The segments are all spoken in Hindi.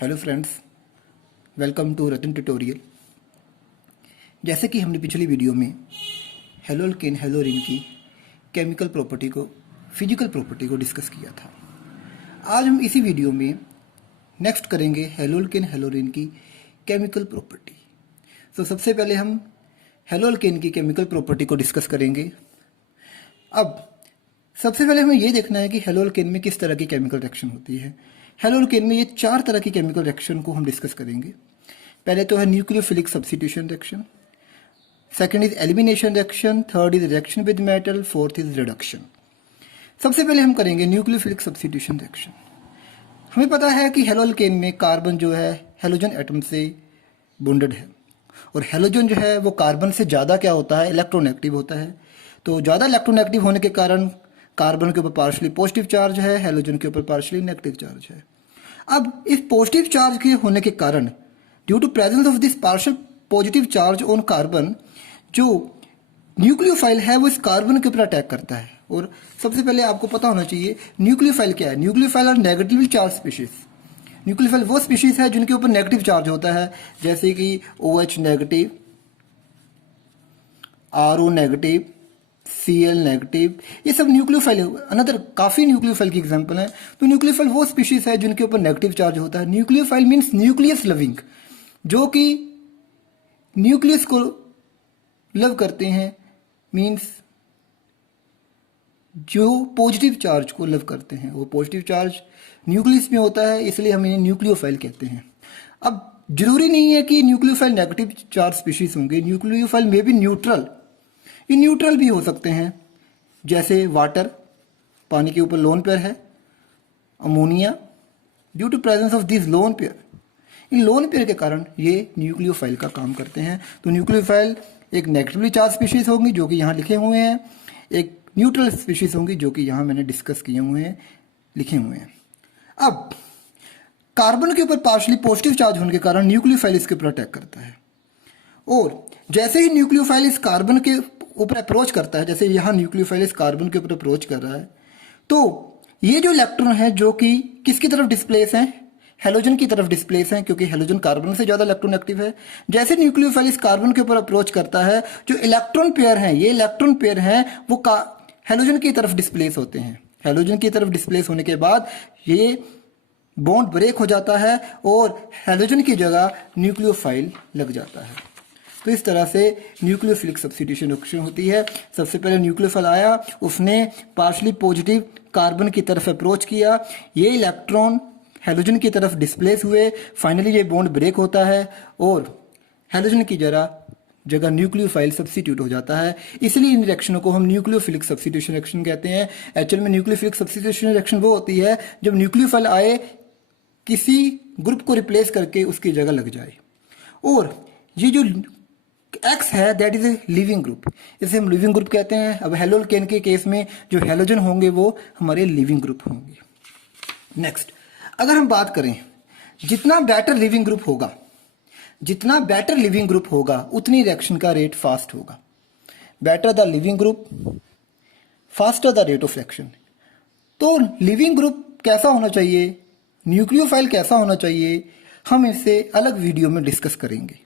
Hello friends, welcome to Ratan tutorial. जैसे कि हमने पिछली वीडियो में हेलोल्केन हेलोरिन की केमिकल प्रॉपर्टी को फिजिकल प्रॉपर्टी को डिस्कस किया था। आज हम इसी वीडियो में नेक्स्ट करेंगे हेलोल्केन हेलोरिन की केमिकल प्रॉपर्टी। तो सबसे पहले हम हेलोल्केन की केमिकल प्रॉपर्टी को डिस्कस करेंगे। अब सबसे पहले हमें ये देखना है कि हेलोल्केन में किस तरह की केमिकल रिएक्शन होती है। हेलोल्केन में ये 4 तरह की केमिकल रिएक्शन को हम डिस्कस करेंगे। पहले तो है nucleophilic substitution reaction, second is elimination reaction, third is reaction with metal, fourth is reduction. सबसे पहले हम करेंगे न्यूक्लियोफिलिक सब्स्टिट्यूशन रिएक्शन। हमें पता है कि हेलोल्केन में कार्बन जो है हेलोजन एटम से बॉन्डेड है, और हेलोजन जो है वो कार्बन से ज़्यादा क्या होता है, इलेक्ट्रोनेगेटिव होता है। तो ज़्यादा इलेक्ट्रोनेगेटिव होने के कारण कार्बन के ऊपर पार्शली पॉजिटिव चार्ज है, हेलोजन के ऊपर पार्शली नेगेटिव चार्ज है। अब इस पॉजिटिव चार्ज के होने के कारण due to presence of this partial positive charge on carbon, जो न्यूक्लियोफाइल है वो इस कार्बन के ऊपर अटैक करता है। और सबसे पहले आपको पता होना चाहिए न्यूक्लियोफाइल क्या है। न्यूक्लियोफाइल और नेगेटिवली चार्ज स्पीशीज। न्यूक्लियोफाइल वो स्पीशीज है जिनके ऊपर नेगेटिव चार्ज होता है, जैसे कि OH negative, RO negative, Cl negative, ये सब न्यूक्लियोफाइल अनदर काफ़ी न्यूक्लियोफाइल की एग्जांपल है। तो न्यूक्लियोफाइल वो स्पीशीज है जिनके ऊपर नेगेटिव चार्ज होता है। न्यूक्लियोफाइल मीन्स न्यूक्लियस लविंग, जो कि न्यूक्लियस को लव करते हैं, मीन्स जो पॉजिटिव चार्ज को लव करते हैं। वो पॉजिटिव चार्ज न्यूक्लियस में होता है, इसलिए हम इन्हें न्यूक्लियोफाइल कहते हैं। अब जरूरी नहीं है कि न्यूक्लियोफाइल नेगेटिव चार्ज स्पीशीज होंगे। न्यूक्लियोफाइल में भी न्यूट्रल, ये न्यूट्रल भी हो सकते हैं, जैसे वाटर पानी के ऊपर लोन पेयर है, ammonia due to presence of this lone pair, इन लोन पेयर के कारण ये न्यूक्लियोफाइल का काम करते हैं। तो न्यूक्लियोफाइल एक नेगेटिवली चार्ज स्पीशीज होंगी जो कि यहाँ लिखे हुए हैं, एक न्यूट्रल स्पीशीज होंगी जो कि यहाँ मैंने डिस्कस किए हुए हैं, लिखे हुए हैं। अब कार्बन के ऊपर पार्शली पॉजिटिव चार्ज होने के कारण न्यूक्लियोफाइल इसके ऊपर अटैक करता है, और जैसे ही न्यूक्लियोफाइल इस कार्बन के ऊपर अप्रोच करता है, जैसे यहाँ न्यूक्लियोफाइल इस कार्बन के ऊपर अप्रोच कर रहा है, तो ये जो इलेक्ट्रॉन है जो कि किसकी तरफ डिस्प्लेस हैं, हेलोजन की तरफ डिस्प्लेस हैं, क्योंकि हेलोजन कार्बन से ज़्यादा इलेक्ट्रोनेगेटिव है। जैसे न्यूक्लियोफाइल इस कार्बन के ऊपर अप्रोच करता है, जो इलेक्ट्रॉन पेयर हैं, ये इलेक्ट्रॉन पेयर हैं वो हेलोजन की तरफ डिस्प्लेस होते हैं। हेलोजन की तरफ डिस्प्लेस होने के बाद ये बॉन्ड ब्रेक हो जाता है और हेलोजन की जगह न्यूक्लियोफाइल लग जाता है। तो इस तरह से न्यूक्लियोफिलिक सब्स्टिट्यूशन रिएक्शन होती है। सबसे पहले न्यूक्लियोफाइल आया, उसने पार्शली पॉजिटिव कार्बन की तरफ अप्रोच किया, ये इलेक्ट्रॉन हेलोजन की तरफ डिस्प्लेस हुए, फाइनली ये बॉन्ड ब्रेक होता है और हेलोजन की जगह न्यूक्लियोफाइल सब्स्टिट्यूट हो जाता है। इसलिए इन रिएक्शनों को हम न्यूक्लियोफिलिक सब्स्टिट्यूशन रिएक्शन कहते हैं। एक्चुअल में न्यूक्लियोफिलिक सब्स्टिट्यूशन रिएक्शन वो होती है जब न्यूक्लियोफाइल आए किसी ग्रुप को रिप्लेस करके उसकी जगह लग जाए, और ये जो X है that is a leaving group, इसे हम लिविंग ग्रुप कहते हैं। अब हेलोल्केन के केस में जो हेलोजन होंगे वो हमारे लिविंग ग्रुप होंगे। नेक्स्ट, अगर हम बात करें, जितना बेटर लिविंग ग्रुप होगा, जितना बेटर लिविंग ग्रुप होगा उतनी रिएक्शन का रेट फास्ट होगा। Better the leaving group, faster the rate of reaction. तो लिविंग ग्रुप कैसा होना चाहिए, न्यूक्लियोफाइल कैसा होना चाहिए, हम इसे अलग वीडियो में डिस्कस करेंगे।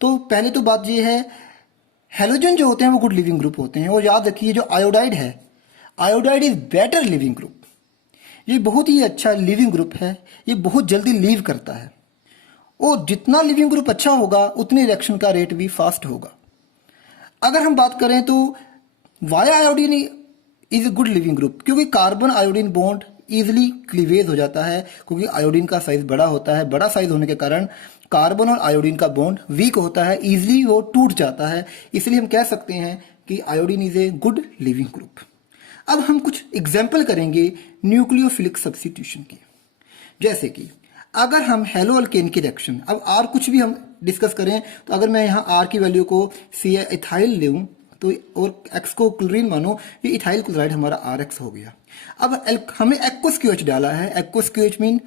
तो पहले तो बात ये है, हेलोजन जो होते हैं वो गुड लिविंग ग्रुप होते हैं। और याद रखिए जो आयोडाइड है, iodide is better leaving group, ये बहुत ही अच्छा लिविंग ग्रुप है, ये बहुत जल्दी लीव करता है, और जितना लिविंग ग्रुप अच्छा होगा उतनी रिएक्शन का रेट भी फास्ट होगा। अगर हम बात करें तो via iodine is a good leaving group, क्योंकि carbon iodine bond easily cleavage हो जाता है, क्योंकि आयोडीन का साइज बड़ा होता है। बड़ा साइज होने के कारण कार्बन और आयोडीन का बॉन्ड वीक होता है, इजिली वो टूट जाता है। इसलिए हम कह सकते हैं कि iodine is a good leaving group. अब हम कुछ एग्जाम्पल करेंगे न्यूक्लियोफिलिक सब्स्टिट्यूशन की, जैसे कि अगर हम हेलोअल्केन की रिएक्शन, अब आर कुछ भी हम डिस्कस करें, तो अगर मैं यहाँ आर की वैल्यू को इथाइल लूँ तो और एक्स को क्लोरीन मानो, ये इथाइल क्लोराइड हमारा RX हो गया। अब हमें एक्वस क्यूएच डाला है, एक्वस क्यूएच मीन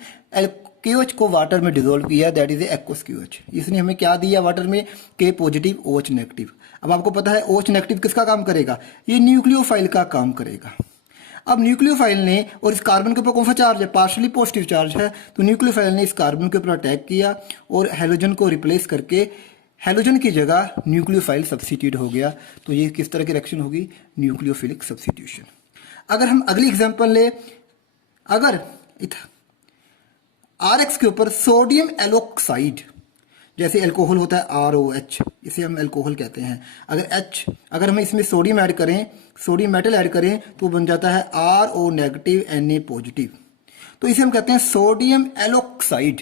KOH को वाटर में डिजोल्व किया, दैट इज एक्वस क्यूएच। इसने हमें क्या दिया वाटर में, K पॉजिटिव OH नेगेटिव। अब आपको पता है OH नेगेटिव किसका काम करेगा, ये न्यूक्लियोफाइल का काम करेगा। अब न्यूक्लियोफाइल ने, और इस कार्बन के ऊपर कौन सा चार्ज है, पार्शियली पॉजिटिव चार्ज है, तो न्यूक्लियोफाइल ने इस कार्बन के ऊपर अटैक किया और हेलोजन को रिप्लेस करके हेलोजन की जगह न्यूक्लियोफाइल सब्स्टिट्यूट हो गया। तो ये किस तरह की रिएक्शन होगी, न्यूक्लियोफिलिक सब्स्टिट्यूशन। अगर हम अगली एग्जांपल ले, अगर RX के ऊपर सोडियम एलोक्साइड, जैसे अल्कोहल होता है ROH, इसे हम अल्कोहल कहते हैं, अगर हम इसमें सोडियम ऐड करें, सोडियम मेटल ऐड करें, तो बन जाता है RO नेगेटिव Na पॉजिटिव, तो इसे हम कहते हैं सोडियम एलोक्साइड।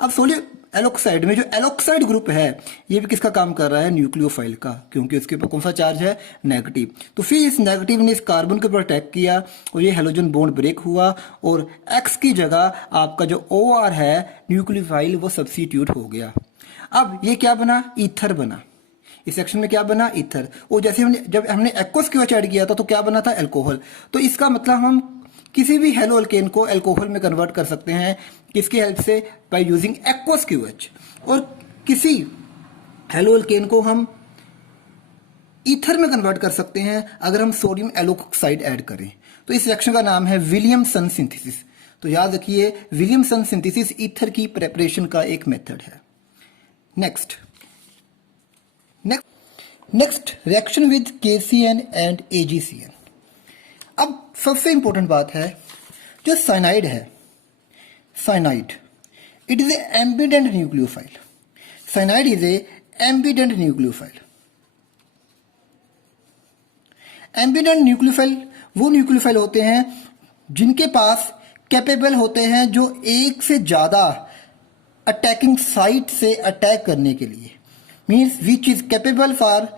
अब सोडियम एलोक्साइड में जो एलोक्साइड ग्रुप है, ये भी किसका काम कर रहा है, न्यूक्लियोफाइल का, क्योंकि उसके ऊपर कौन सा चार्ज है, नेगेटिव। तो फिर इस नेगेटिव ने इस कार्बन के ऊपर अटैक किया और ये हेलोजन बॉन्ड ब्रेक हुआ और X की जगह आपका जो OR है न्यूक्लियोफाइल, वो सब्स्टिट्यूट हो गया। अब ये क्या बना, ईथर बना। इस सेक्शन में क्या बना, ईथर। और जैसे जब हमने एक्वस क्यूएच ऐड किया था तो क्या बना था, अल्कोहल। तो इसका मतलब हम किसी भी हेलो अल्केन को अल्कोहल में कन्वर्ट कर सकते हैं, किसकी हेल्प से, बाय यूजिंग एक्वस क्यूएच। और किसी हेलो अल्केन को हम ईथर में कन्वर्ट कर सकते हैं अगर हम सोडियम एलोक्साइड ऐड करें। तो इस रिएक्शन का नाम है विलियमसन सिंथेसिस। तो याद रखिए, विलियमसन सिंथेसिस ईथर की प्रेपरेशन का एक मेथड है। Next reaction with KCN and AgCN। अब सबसे इंपॉर्टेंट बात है, जो साइनाइड है, cyanide it is a ambient nucleophile. Cyanide is a ambient nucleophile. Ambient nucleophile वो न्यूक्लियोफाइल होते हैं जिनके पास कैपेबल होते हैं जो एक से ज्यादा अटैकिंग साइट से अटैक करने के लिए, means which is capable for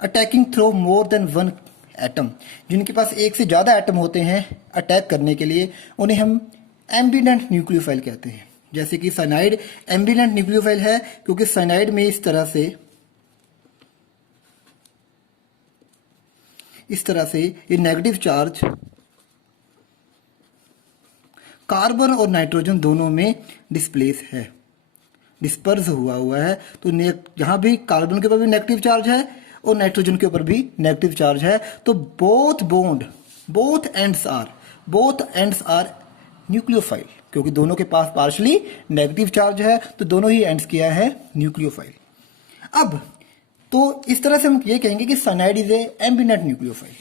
attacking through more than one atom. जिनके पास एक से ज़्यादा एटम होते हैं अटैक करने के लिए, उन्हें हम एम्बिडेंट न्यूक्लियोफाइल कहते हैं। जैसे कि साइनाइड एम्बिडेंट न्यूक्लियोफाइल है क्योंकि साइनाइड में इस तरह से ये नेगेटिव चार्ज कार्बन और नाइट्रोजन दोनों में डिस्प्लेस है, डिस्पर्स हुआ है। तो यहाँ भी कार्बन के ऊपर भी नेगेटिव चार्ज है और नाइट्रोजन के ऊपर भी नेगेटिव चार्ज है। तो बोथ एंड्स आर न्यूक्लियोफाइल, क्योंकि दोनों के पास पार्शली नेगेटिव चार्ज है, तो दोनों ही एंड्स किया है न्यूक्लियोफाइल। अब तो इस तरह से हम ये कहेंगे कि cyanide is a ambient nucleophile.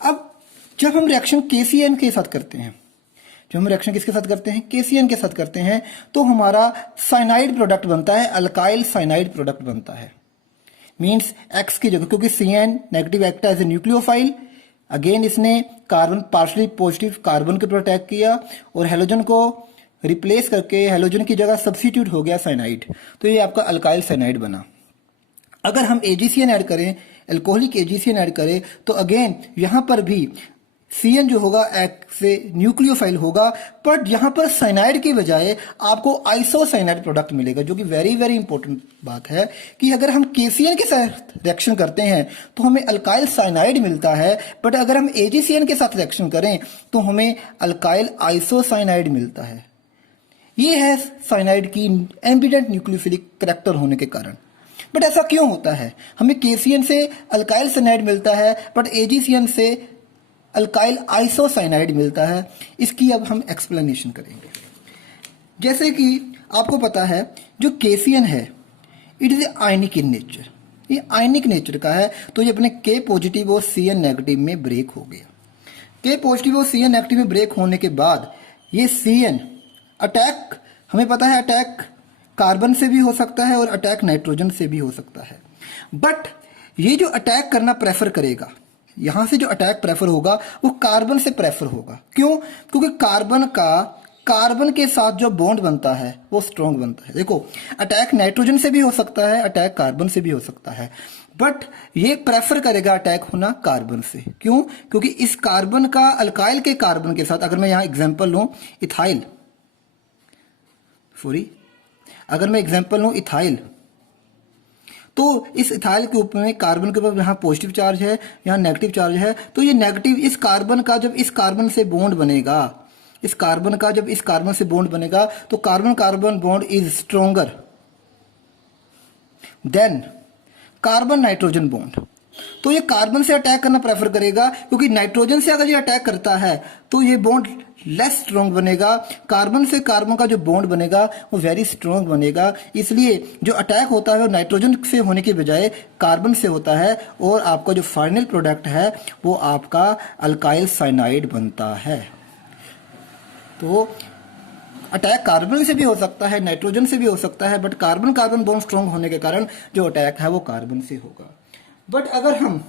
अब जब हम रिएक्शन KCN के साथ करते हैं, किसके साथ करते हैं, KCN के साथ करते हैं, तो हमारा साइनाइड प्रोडक्ट बनता है, अल्काइल साइनाइड प्रोडक्ट बनता है। मीन्स X की जगह, क्योंकि CN negative act as a nucleophile, again इसने कार्बन पार्शली पॉजिटिव कार्बन के ऊपर अटैक किया और हेलोजन को रिप्लेस करके हेलोजन की जगह सब्स्टिट्यूट हो गया साइनाइड। तो ये आपका अल्काइल साइनाइड बना। अगर हम AgCN ऐड करें, अल्कोहलिक AgCN ऐड करें, तो अगेन यहां पर भी CN जो होगा X से न्यूक्लियोफाइल होगा, बट यहां पर साइनाइड की बजाय आपको आइसोसाइनाइड प्रोडक्ट मिलेगा, जो कि वेरी वेरी इंपॉर्टेंट बात है कि अगर हम KCN के साथ रिएक्शन करते हैं तो हमें अल्काइल साइनाइड मिलता है, बट अगर हम AgCN के साथ रिएक्शन करें तो हमें अल्काइल आइसोसाइनाइड मिलता है। ये है साइनाइड की एम्बिडेंट न्यूक्लियोफिलिक करैक्टर होने के कारण। बट ऐसा क्यों होता है, हमें KCN से अल्काइल साइनाइड मिलता है बट AgCN से अल्काइल आइसोसाइनाइड मिलता है? इसकी अब हम एक्सप्लेनेशन करेंगे। जैसे कि आपको पता है जो KCN है it is ionic in nature, ये आयनिक नेचर का है, तो ये अपने K पॉजिटिव और CN नेगेटिव में ब्रेक हो गया। K पॉजिटिव और CN नेगेटिव में ब्रेक होने के बाद ये CN अटैक, हमें पता है अटैक कार्बन से भी हो सकता है और अटैक नाइट्रोजन से भी हो सकता है, बट ये जो अटैक करना प्रेफर करेगा, यहां से जो अटैक प्रेफर होगा वो कार्बन से प्रेफर होगा। क्यों? क्योंकि कार्बन के साथ जो बॉन्ड बनता है वो स्ट्रॉन्ग बनता है। देखो, अटैक नाइट्रोजन से भी हो सकता है, अटैक कार्बन से भी हो सकता है, बट ये प्रेफर करेगा अटैक होना कार्बन से। क्यों? क्योंकि इस कार्बन का अल्काइल के कार्बन के साथ, अगर मैं यहां एग्जाम्पल लूं इथाइल, अगर मैं एग्जाम्पल लूं इथाइल, तो इस इथाइल के ऊपर में कार्बन के ऊपर यहाँ पॉजिटिव चार्ज है, यहाँ नेगेटिव चार्ज है, तो ये नेगेटिव इस कार्बन का जब इस कार्बन से बॉन्ड बनेगा, इस कार्बन का जब इस कार्बन से बॉन्ड बनेगा तो carbon carbon bond is stronger than carbon nitrogen bond. तो ये कार्बन से अटैक करना प्रेफर करेगा, क्योंकि नाइट्रोजन से अगर ये अटैक करता है तो ये बॉन्ड लेस स्ट्रॉन्ग बनेगा। कार्बन से कार्बन का जो बॉन्ड बनेगा वो वेरी स्ट्रॉन्ग बनेगा। इसलिए जो अटैक होता है वो नाइट्रोजन से होने के बजाय कार्बन से होता है, और आपका जो फाइनल प्रोडक्ट है वो आपका अल्काइल साइनाइड बनता है। तो अटैक कार्बन से भी हो सकता है, नाइट्रोजन से भी हो सकता है, but carbon carbon bond strong होने के कारण जो अटैक है वो कार्बन से होगा। बट अगर हम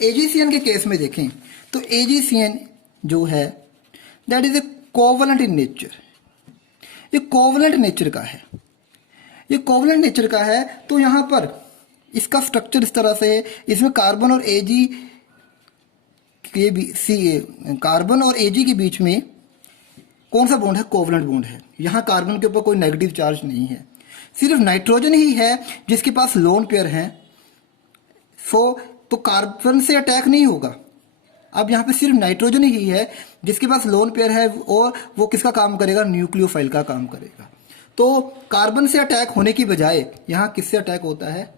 AgCN के केस में देखें तो AgCN जो है that is a covalent in nature. ये कोवलेंट नेचर का है, ये कोवलेंट नेचर का है। तो यहां पर इसका स्ट्रक्चर इस तरह से है, इसमें कार्बन और Ag के कार्बन और Ag के बीच में कौन सा बॉन्ड है? कोवलेंट बॉन्ड है। यहां कार्बन के ऊपर कोई नेगेटिव चार्ज नहीं है, सिर्फ नाइट्रोजन ही है जिसके पास लोन पेयर है। तो कार्बन से अटैक नहीं होगा। अब यहाँ पे सिर्फ नाइट्रोजन ही है जिसके पास लोन पेयर है, और वो किसका काम करेगा? न्यूक्लियोफाइल का काम करेगा। तो कार्बन से अटैक होने की बजाय यहाँ किससे अटैक होता है?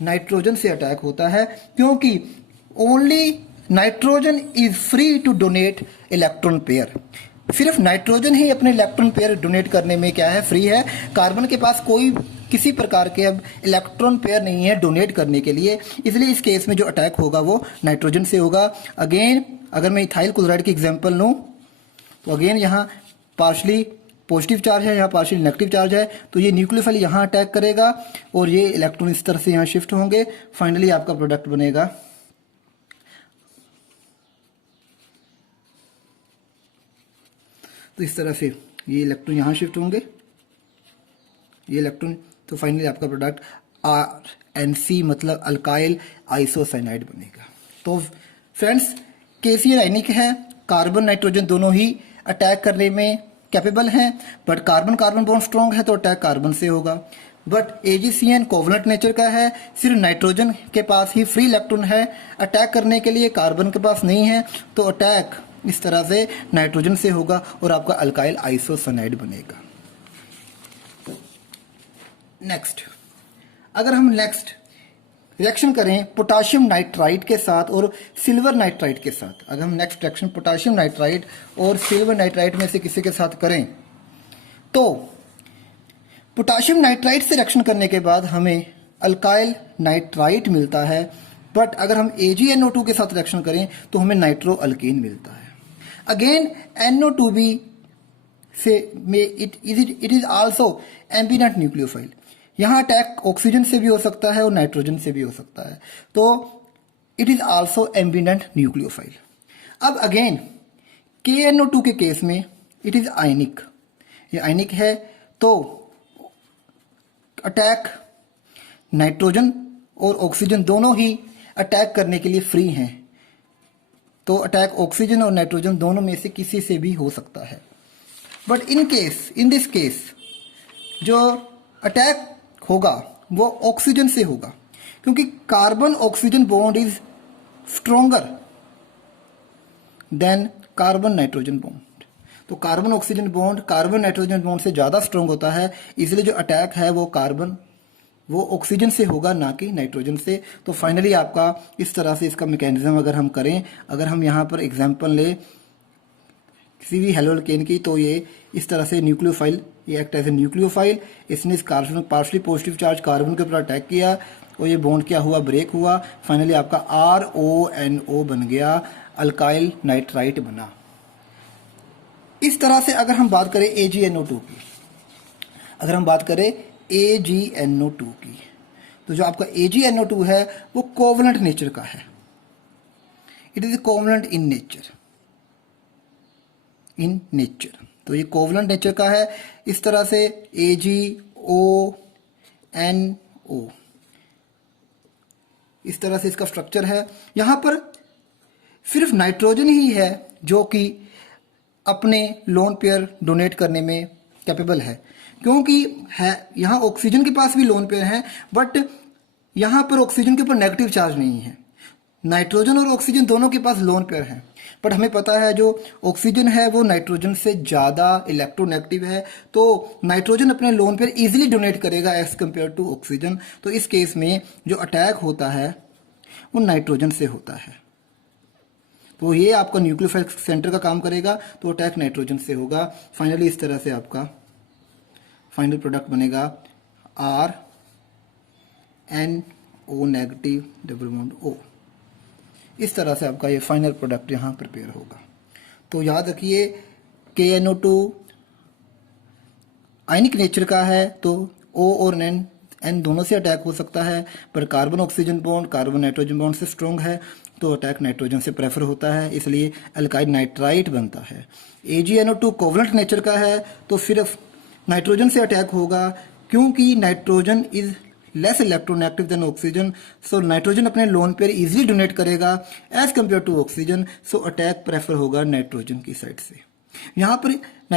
नाइट्रोजन से अटैक होता है, क्योंकि only nitrogen is free to donate electron pair. सिर्फ नाइट्रोजन ही अपने इलेक्ट्रॉन पेयर डोनेट करने में क्या है? फ्री है। कार्बन के पास कोई किसी प्रकार के अब इलेक्ट्रॉन पेयर नहीं है डोनेट करने के लिए, इसलिए इस केस में जो अटैक होगा वो नाइट्रोजन से होगा। अगेन अगर मैं इथाइल क्लोराइड की एग्जांपल लूं तो अगेन यहाँ पार्शली पॉजिटिव चार्ज है, यहाँ पार्शली नेगेटिव चार्ज है, तो ये न्यूक्लियोफाइल यहाँ अटैक करेगा और ये इलेक्ट्रॉन इस तरह से यहाँ शिफ्ट होंगे। फाइनली आपका प्रोडक्ट बनेगा तो इस तरह से ये इलेक्ट्रॉन यहाँ शिफ्ट होंगे, ये इलेक्ट्रॉन, तो फाइनली आपका प्रोडक्ट RNC मतलब अल्काइल आइसोसाइनाइड बनेगा। तो फ्रेंड्स KCl आयनिक है, कार्बन नाइट्रोजन दोनों ही अटैक करने में कैपेबल हैं, but carbon carbon bond strong है तो अटैक कार्बन से होगा। बट AgCN कोवलेंट नेचर का है, सिर्फ नाइट्रोजन के पास ही फ्री इलेक्ट्रॉन है अटैक करने के लिए, कार्बन के पास नहीं है, तो अटैक इस तरह से नाइट्रोजन से होगा और आपका अल्काइल आइसोसाइनाइड बनेगा। नेक्स्ट, अगर हम नेक्स्ट रिएक्शन करें पोटाशियम नाइट्राइट के साथ और सिल्वर नाइट्राइट के साथ, अगर हम नेक्स्ट रिएक्शन पोटाशियम नाइट्राइट और सिल्वर नाइट्राइट में से किसी के साथ करें तो पोटाशियम नाइट्राइट से रिएक्शन करने के बाद हमें अल्काइल नाइट्राइट मिलता है, बट अगर हम AgNO2 के साथ रिएक्शन करें तो हमें नाइट्रो अल्केन मिलता है। अगेन NO2B से में it is also ambient nucleophile. यहाँ अटैक ऑक्सीजन से भी हो सकता है और नाइट्रोजन से भी हो सकता है, तो it is also ambient nucleophile. अब अगेन KNO2 के केस में इट इज आयनिक, ये आयनिक है, तो अटैक नाइट्रोजन और ऑक्सीजन दोनों ही अटैक करने के लिए फ्री हैं, तो अटैक ऑक्सीजन और नाइट्रोजन दोनों में से किसी से भी हो सकता है। बट इन दिस केस जो अटैक होगा वो ऑक्सीजन से होगा, क्योंकि carbon oxygen bond is stronger than carbon nitrogen bond. तो carbon oxygen bond carbon nitrogen bond से ज़्यादा स्ट्रोंग होता है, इसलिए जो अटैक है वो ऑक्सीजन से होगा ना कि नाइट्रोजन से। तो फाइनली आपका इस तरह से इसका मैकेनिज्म अगर हम करें, अगर हम यहाँ पर एग्जांपल लें किसी भी हेलोअल्केन की, तो ये इस तरह से न्यूक्लियोफाइल, ये एक्ट एज ए न्यूक्लियोफाइल, इसने इस carbon partially positive charge carbon के ऊपर अटैक किया और ये बॉन्ड क्या हुआ? ब्रेक हुआ। फाइनली आपका RONO बन गया, अल्काइल नाइट्राइट बना। इस तरह से अगर हम बात करें AgNO2 की, अगर हम बात करें AgNO2 की, तो जो आपका AgNO2 है वो कोवलेंट नेचर का है, it is covalent in nature, तो ये कोवलेंट नेचर का है। इस तरह से AgONO इस तरह से इसका स्ट्रक्चर है। यहां पर सिर्फ नाइट्रोजन ही है जो कि अपने लोन पेयर डोनेट करने में कैपेबल है, क्योंकि है यहाँ ऑक्सीजन के पास भी लोन पेयर है, बट यहाँ पर ऑक्सीजन के ऊपर नेगेटिव चार्ज नहीं है, नाइट्रोजन और ऑक्सीजन दोनों के पास लोन पेयर है, बट हमें पता है जो ऑक्सीजन है वो नाइट्रोजन से ज़्यादा इलेक्ट्रोनेगेटिव है, तो नाइट्रोजन अपने लोन पेयर इजीली डोनेट करेगा एज कम्पेयर टू ऑक्सीजन। तो इस केस में जो अटैक होता है वो नाइट्रोजन से होता है। तो ये आपका न्यूक्लियोफाइल सेंटर का काम करेगा, तो अटैक नाइट्रोजन से होगा। फाइनली इस तरह से आपका फाइनल प्रोडक्ट बनेगा RNO negative double bond O। इस तरह से आपका ये फाइनल प्रोडक्ट यहाँ प्रिपेयर होगा। तो याद रखिए KNO2 आयनिक नेचर का है, तो O और N दोनों से अटैक हो सकता है, पर carbon oxygen bond carbon nitrogen bond से स्ट्रॉन्ग है, तो अटैक नाइट्रोजन से प्रेफर होता है, इसलिए अल्काइल नाइट्राइट बनता है। AgNO2 कोवलेंट नेचर का है, तो सिर्फ नाइट्रोजन से अटैक होगा, क्योंकि nitrogen is less electronegative than oxygen, so nitrogen अपने लोन पेयर इजीली डोनेट करेगा as compare to oxygen, so attack prefer होगा नाइट्रोजन की साइड से। यहाँ पर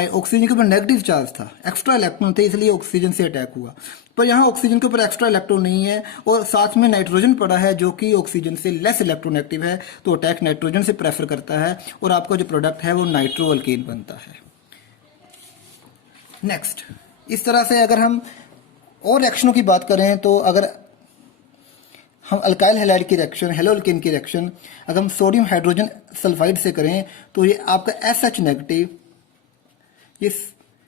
ऑक्सीजन के ऊपर नेगेटिव चार्ज था, एक्स्ट्रा इलेक्ट्रॉन थे, इसलिए ऑक्सीजन से अटैक हुआ, पर यहाँ ऑक्सीजन के ऊपर एक्स्ट्रा इलेक्ट्रॉन नहीं है और साथ में नाइट्रोजन पड़ा है जो कि ऑक्सीजन से लेस इलेक्ट्रोनेगेटिव है, तो अटैक नाइट्रोजन से प्रेफर करता है और आपका जो प्रोडक्ट है वो नाइट्रो अल्केन बनता है। नेक्स्ट, इस तरह से अगर हम और रिएक्शनों की बात करें, तो अगर हम अल्काइल हैलाइड की रिएक्शन, हेलो अल्केन की रिएक्शन अगर हम सोडियम हाइड्रोजन सल्फाइड से करें, तो ये आपका SH नेगेटिव, ये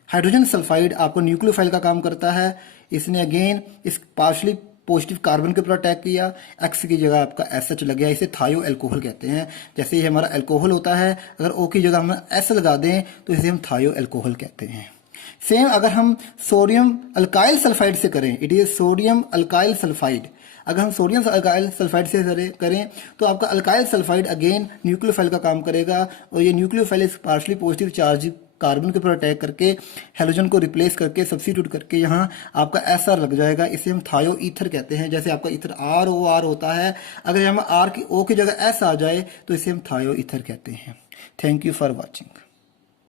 हाइड्रोजन सल्फाइड आपको न्यूक्लियोफाइल का काम करता है। इसने अगेन इस पार्शली पॉजिटिव कार्बन के ऊपर अटैक किया, X की जगह आपका SH लग गया, इसे थायो एल्कोहल कहते हैं। जैसे ये हमारा एल्कोहल होता है, अगर O की जगह हम S लगा दें तो इसे हम थायो एल्कोहल कहते हैं। सेम अगर हम सोडियम अल्काइल सल्फाइड से करें, it is sodium alkyl sulphide, अगर हम सोडियम अल्काइल सल्फाइड से करें तो आपका अल्काइल सल्फाइड अगेन न्यूक्लियोफाइल का काम करेगा, और ये न्यूक्लियोफाइल इस पार्शली पॉजिटिव चार्ज कार्बन के ऊपर अटैक करके हेलोजन को रिप्लेस करके सब्स्टिट्यूट करके यहाँ आपका SR लग जाएगा, इसे हम थायो ईथर कहते हैं। जैसे आपका ईथर ROR होता है, अगर यहाँ R की O की जगह S आ जाए तो इसे हम थायो ईथर कहते हैं। Thank you for watching.